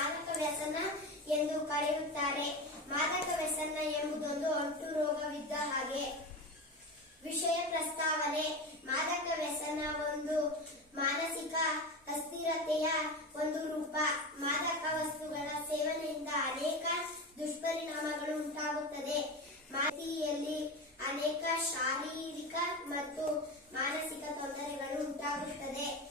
ಮಾದಕ ವ್ಯಸನ ಎಂದು ಕರೆಯುತ್ತಾರೆ. ಮಾದಕ ವ್ಯಸನ ಎಂಬುದೊಂದು ಅಂಟು ರೋಗವಿದ್ದ ಹಾಗೆ. ವಿಷಯ ಪ್ರಸ್ತಾವನೆ. ಮಾದಕ ವ್ಯಸನ ಒಂದು ಮಾನಸಿಕ ಅಸ್ಥಿರತೆಯ ಒಂದು ರೂಪ. ಮಾದಕ ವಸ್ತುಗಳ ಸೇವನೆಯಿಂದ ಅನೇಕ ದುಷ್ಪರಿಣಾಮಗಳು ಉಂಟಾಗುತ್ತದೆ. ಮಾತಿಯಲ್ಲಿ ಅನೇಕ ಶಾರೀರಿಕ ಮತ್ತು ಮಾನಸಿಕ ತೊಂದರೆಗಳು ಉಂಟಾಗುತ್ತದೆ.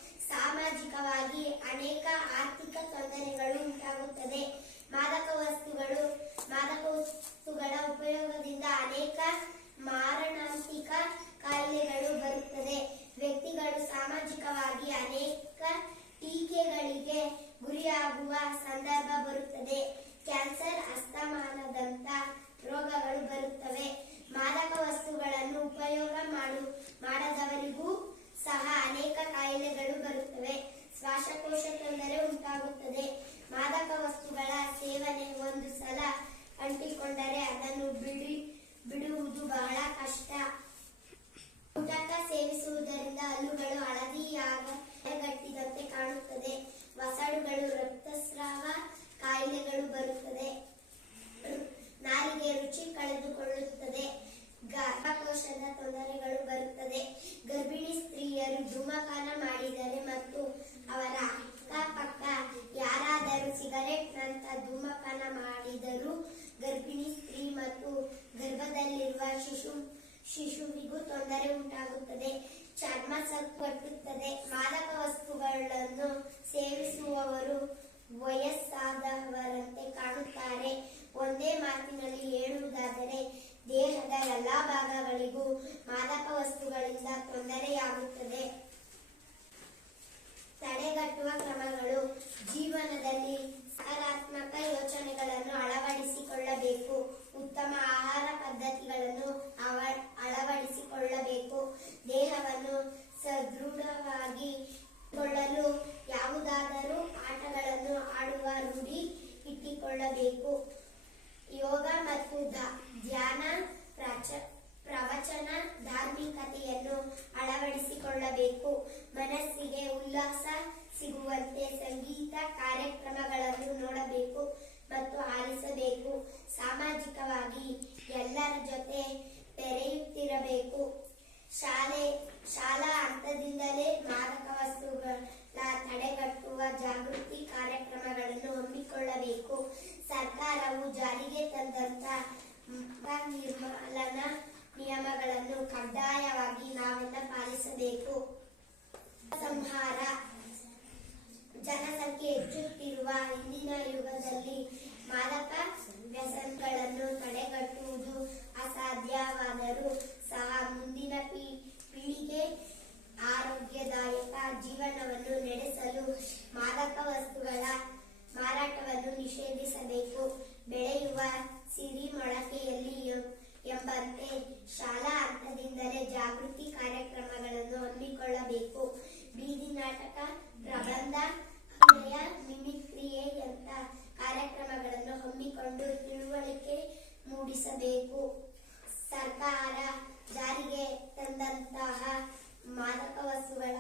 ಗುರಿಯಾಗುವ ಸಂದರ್ಭ ಬರುತ್ತದೆ. ಕ್ಯಾನ್ಸರ್ ಅಸ್ತಮಾನದಂತ ಧೂಮಪಾನ ಮಾಡಿದರೆ ಮತ್ತು ಅವರ ಅಕ್ಕಪಕ್ಕ ಯಾರಾದರೂ ಸಿಗರೆಟ್ ನಂತ ಧೂಮಪಾನ ಮಾಡಿದರೂ ಗರ್ಭಿಣಿ ಸ್ತ್ರೀ ಮತ್ತು ಗರ್ಭದಲ್ಲಿರುವ ಶಿಶು, ಶಿಶುವಿಗೂ ತೊಂದರೆ ಉಂಟಾಗುತ್ತದೆ. ಚರ್ಮ ಕಟ್ಟುತ್ತದೆ ಮಾದಕ ವಸ್ತುಗಳನ್ನು ಸೇವಿಸುವವರು ವಯಸ್ಸಾದವರಂತೆ ಕಾಣುತ್ತಾರೆ. ಒಂದೇ ಮಾತಿನಲ್ಲಿ ಹೇಳುವುದಾದರೆ, ದೇಹದ ಎಲ್ಲಾ ಭಾಗಗಳಿಗೂ ಮಾದಕ ದೇಹವನ್ನು ಸದೃಢವಾಗಿ ಕೊಳ್ಳಲು ಯಾವುದಾದರೂ ಆಟಗಳನ್ನು ಆಡುವ ರೂಢಿ ಇಟ್ಟುಕೊಳ್ಳಬೇಕು. ಯೋಗ ಮತ್ತು ಧ್ಯಾನ, ಪ್ರಚ- ಪ್ರವಚನ, ಧಾರ್ಮಿಕತೆಯನ್ನು ಅಳವಡಿಸಿಕೊಳ್ಳಬೇಕು. ಮನಸ್ಸಿಗೆ ಉಲ್ಲಾಸ ಸಿಗುವಂತೆ ಸಂಗೀತ ಕಾರ್ಯಕ್ರಮಗಳನ್ನು ನೋಡಬೇಕು. ಜಾರಿಗೆ ತಂದಂತ ನಿರ್ಮಲನ ನಿಯಮಗಳನ್ನು ಕಡ್ಡಾಯವಾಗಿ ನಾವೆಲ್ಲ ಪಾಲಿಸಬೇಕು. ಸಂಹಾರ. ಜನಸಂಖ್ಯೆ ಹೆಚ್ಚುತ್ತಿರುವ ಇಂದಿನ ಯುಗದಲ್ಲಿ ಮಾದಕ ವ್ಯಸನಗಳನ್ನು ತಡೆಗಟ್ಟುವುದು ಅಸಾಧ್ಯವಾದರೂ ಸಹ ಮುಂದಿನ ಪೀಳಿಗೆ ಆರೋಗ್ಯದಾಯಕ ಜೀವನವನ್ನು ಮೂಡಿಸಬೇಕು ಸರ್ಕಾರ ಜಾರಿಗೆ ತಂದಂತಹ ಮಾದಕ ವಸ್ತುಗಳ